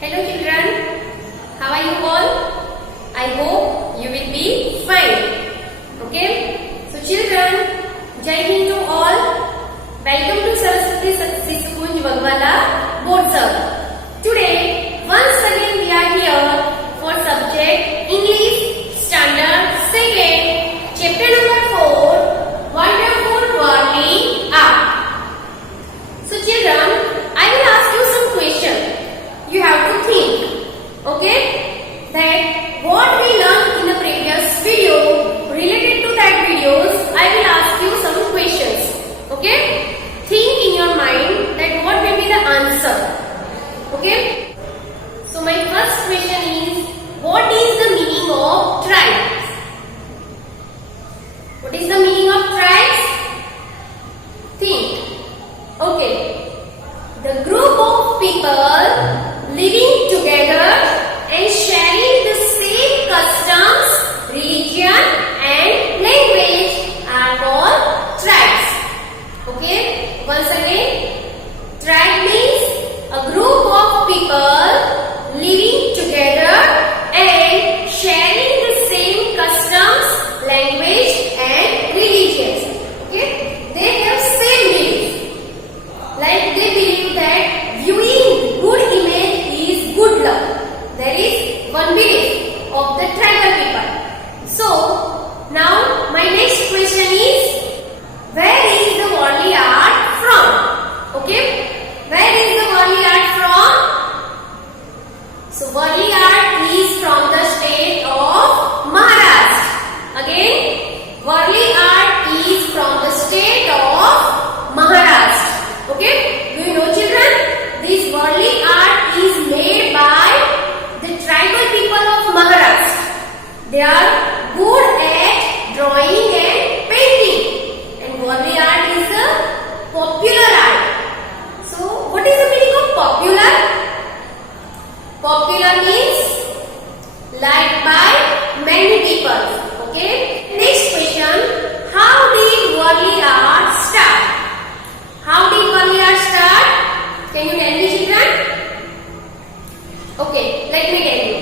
Hello children, how are you all? I hope you will be fine. Okay? So children, Jai Hind to all. Welcome to Saraswati Sishukunj Bagwala Board Sir. Today, once again we are here for subject English Standard 2nd, Chapter number 4, Wonderful Worldly Art. So children, I will ask you some questions. You have to think, okay, that what we learned in the previous video, related to that videos, I will ask you some questions, okay. Think in your mind that what will be the answer, okay. So my first question is, what is the meaning of tribes? What is the meaning of tribes? Think, okay. The group of people living together and sharing the same customs, religion and language are called tribes. Okay, once again, tribe means a group of people living together and sharing the same customs, language and religions. Okay, they have same beliefs. Like they believe that viewing good image is good luck. There is one belief of the tribal people. So now my next question is, where is the worldly art from? Okay, where is the worldly art from? So worldly art is from the state of Maharashtra. Again, worldly art is from the state of Maharashtra. Okay, do you know children? This worldly art is made by the tribal people of Maharashtra. They are good at drawing and painting. And worldly art is a popular art. So, what is the meaning of popular? Popular means liked by many people. Okay. Next question. How did worldly art start? How did worldly art start? Can you tell me children? Okay, let me tell you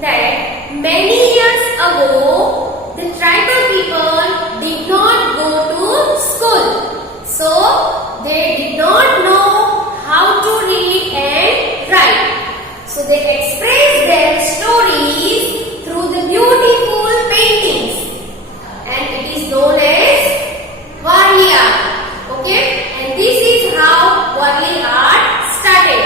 that many years ago the tribal people did not go to school. So they did not know how to read and write. So they expressed their stories through the beautiful paintings. And it is known as worldly art. Okay? And this is how worldly art started.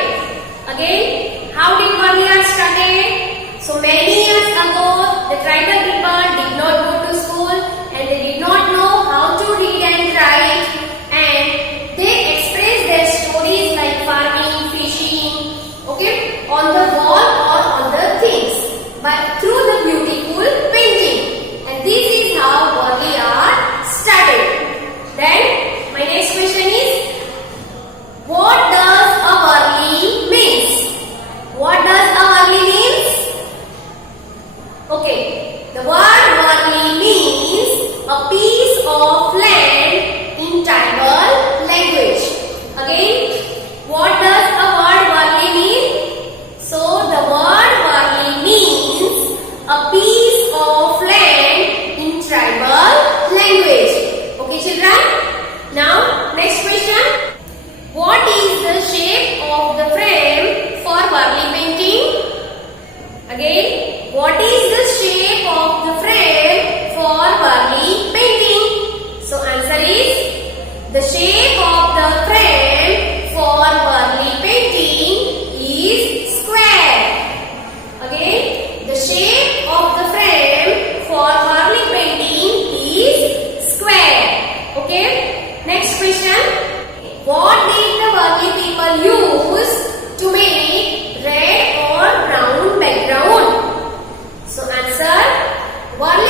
Again, how did worldly art started? So many years ago, the tribal people did not go to school and they did not know how to read and write, and they expressed their stories like farming, fishing, okay, on the wall or on the things, but through the beautiful painting. And this is how worldly art started. Then my next question is, what does a worldly means? What does a worldly means? Okay, the word worldly means a piece of land in tribal language. Again, what does a word worldly mean? So the word worldly means a piece of land in tribal language. Okay children? Now next question. What is the shape of the frame for worldly painting? Again, what is the shape of the frame for worldly painting? So answer is, the shape of the frame for worldly painting is square. Again, the shape of the frame for worldly painting is square. Okay, next question. What did the worldly people use to make red or brown background? So answer, worldly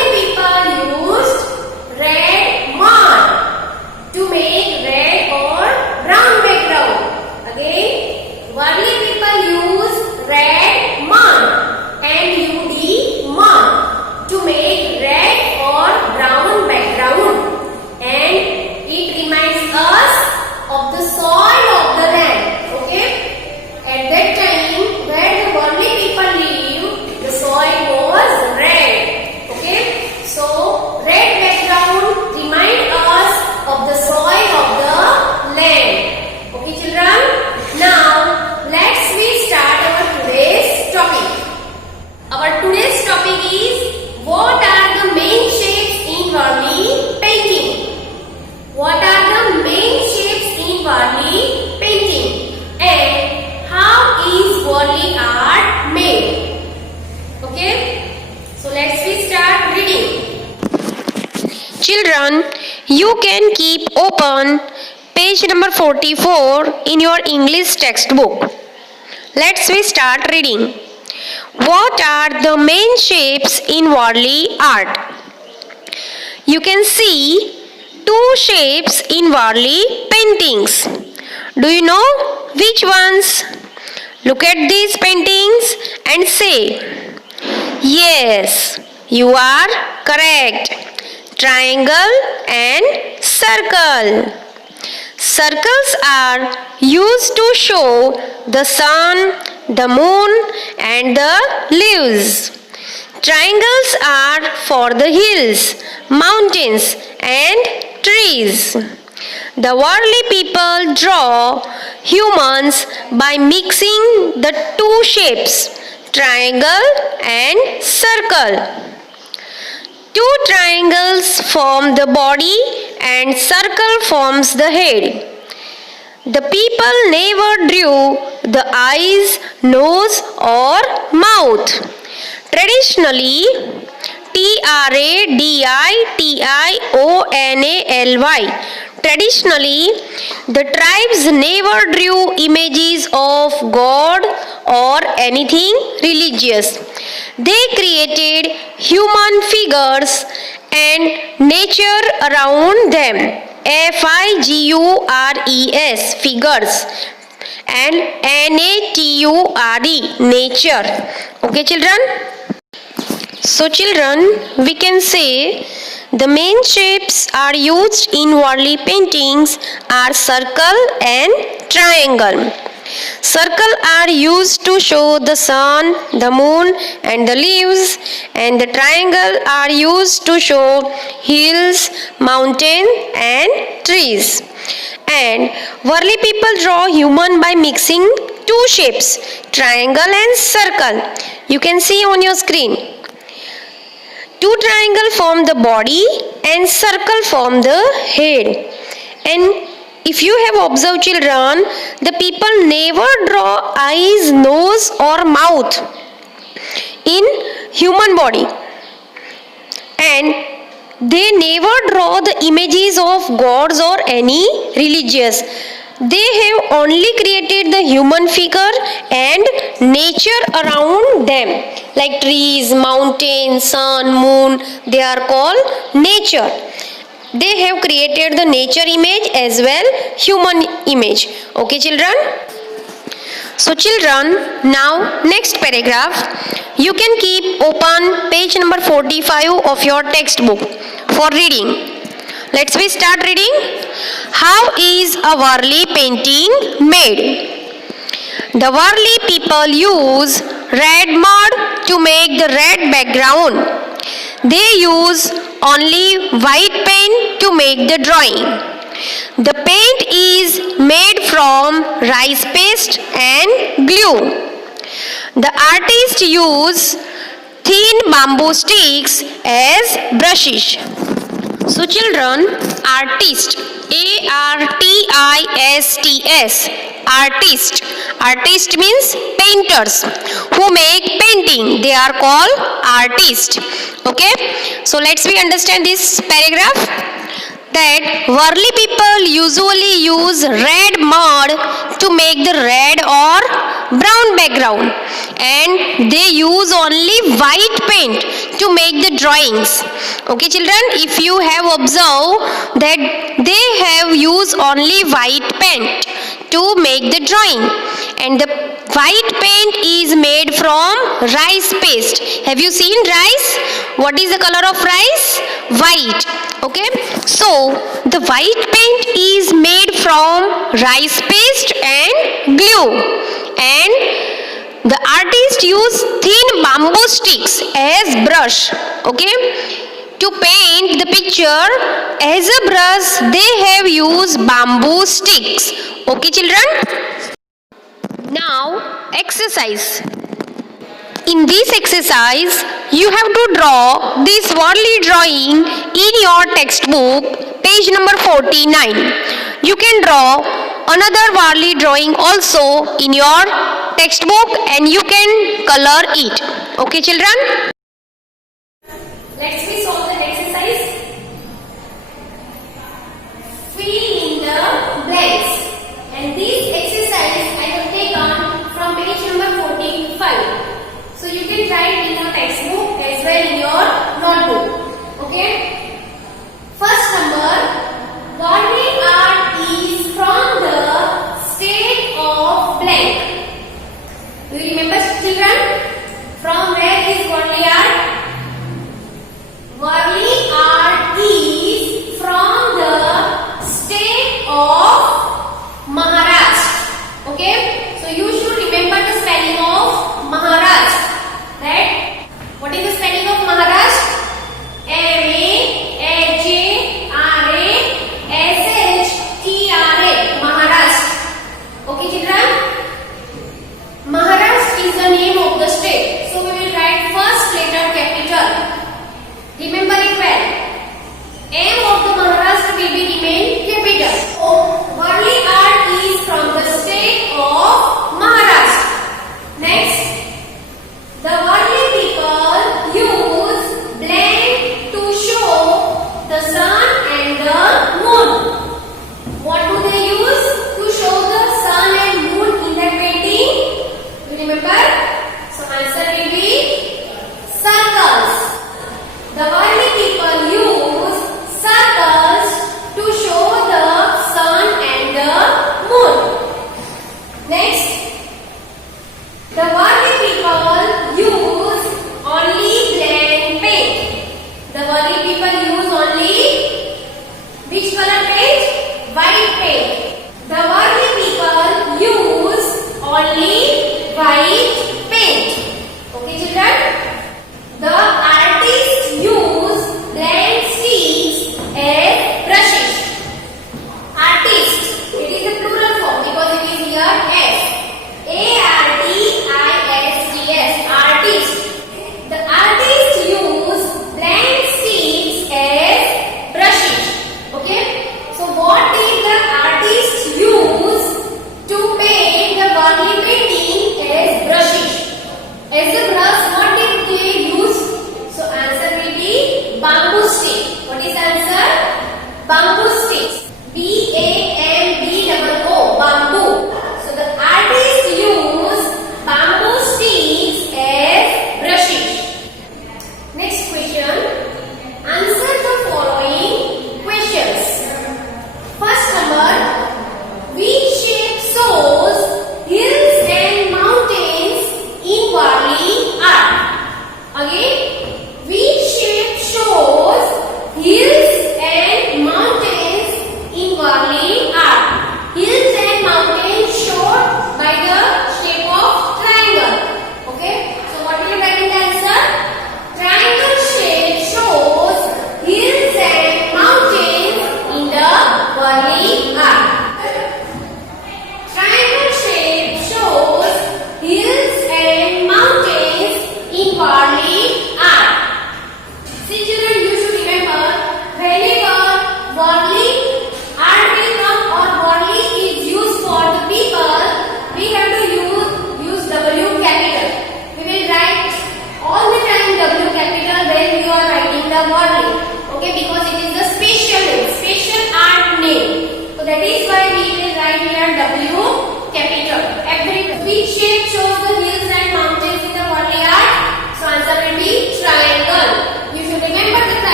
children, you can keep open page number 44 in your English textbook. Let's we start reading. What are the main shapes in Warli art? You can see two shapes in Warli paintings. Do you know which ones? Look at these paintings and say, yes, you are correct. Triangle and circle. Circles are used to show the sun, the moon and the leaves. Triangles are for the hills, mountains and trees. The Warli people draw humans by mixing the two shapes, triangle and circle. Two triangles form the body and circle forms the head. The people never drew the eyes, nose or mouth. Traditionally, Traditionally, the tribes never drew images of God or anything religious. They created human figures and nature around them. Figures, figures, and nature, nature. Okay, children? So, children, we can say the main shapes are used in Warli paintings are circle and triangle. Circle are used to show the sun, the moon and the leaves, and the triangle are used to show hills, mountain and trees. And Warli people draw human by mixing two shapes, triangle and circle. You can see on your screen. Two triangle form the body and circle form the head. And if you have observed, children, the people never draw eyes, nose or mouth in human body. And they never draw the images of gods or any religious. They have only created the human figure and nature around them. Like trees, mountains, sun, moon, they are called nature. They have created the nature image as well human image. Okay, children? So, children, now next paragraph. You can keep open page number 45 of your textbook for reading. Let's we start reading. How is a Warli painting made? The Warli people use red mud to make the red background. They use only white paint to make the drawing. The paint is made from rice paste and glue. The artist use thin bamboo sticks as brushes. So, children, artist, A-R-T-I-S-T-S, artist. Artist means painters who make painting. They are called artists. Okay. So, let's we understand this paragraph. That Warli people usually use red mud to make the red or brown background, and they use only white paint to make the drawings. Okay, children, if you have observed that they have used only white paint to make the drawing, and the white paint is made from rice paste. Have you seen rice? What is the color of rice? White. Okay, so the white paint is made from rice paste and glue, and the artist use thin bamboo sticks as brush. Okay, to paint the picture as a brush they have used bamboo sticks. Okay, children. Now exercise. In this exercise, you have to draw this Warli drawing in your textbook, page number 49. You can draw another Warli drawing also in your textbook and you can color it. Okay, children? Let's we solve the exercise.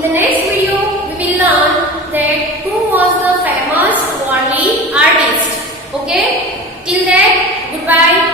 in the next video, we will learn that who was the famous Warli artist. Okay? Till then, goodbye.